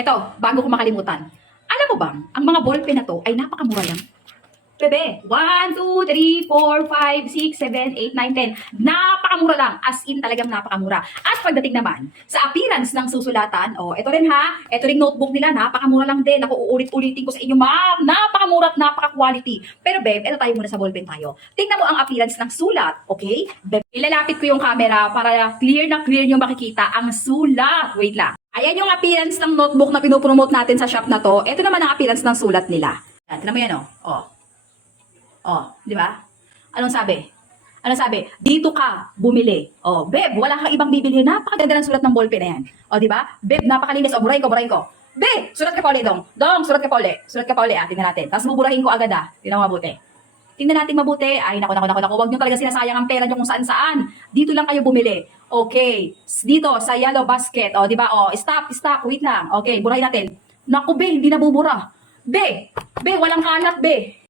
Eto, bago ko makalimutan. Alam mo bang, ang mga ballpen na to ay napakamura lang. Bebe, 1, 2, 3, 4, 5, 6, 7, 8, 9, 10. Napakamura lang. As in, talagang napakamura. At pagdating naman, sa appearance ng susulatan, ito rin ha, ito rin notebook nila, napakamura lang din. Ako, uulit-ulitin ko sa inyo, ma'am, napakamura at napaka-quality. Pero bebe, ito tayo muna sa ballpen tayo. Tingnan mo ang appearance ng sulat, okay? Bebe, ilalapit ko yung camera para clear na clear nyo makikita ang sulat. Wait lang. Ayan yung appearance ng notebook na pinopromote natin sa shop na to. Ito naman ang appearance ng sulat nila. Tignan mo yan, di ba? Anong sabi? Anong sabi? Dito ka bumili. Beb, wala kang ibang bibilhin. Napakaganda ng sulat ng ballpen na yan. Di ba? Beb, napakalinis. Burahin ko. Beb, sulat ka pa ulit, dong. Dong, sulat ka pa ulit. Sulat ka pa ulit, tingnan natin. Tapos buburahin ko agad, Tingnan mo mabuti. Tingnan natin mabuti. Ay, naku. Huwag nyo talaga sinasayang ang pera nyo kung saan-saan. Dito lang kayo bumili. Okay. Dito, sa yellow basket. Di ba? Stop. Wait lang. Okay, burahin natin. Naku, be, hindi nabubura. Be, walang kalat, be.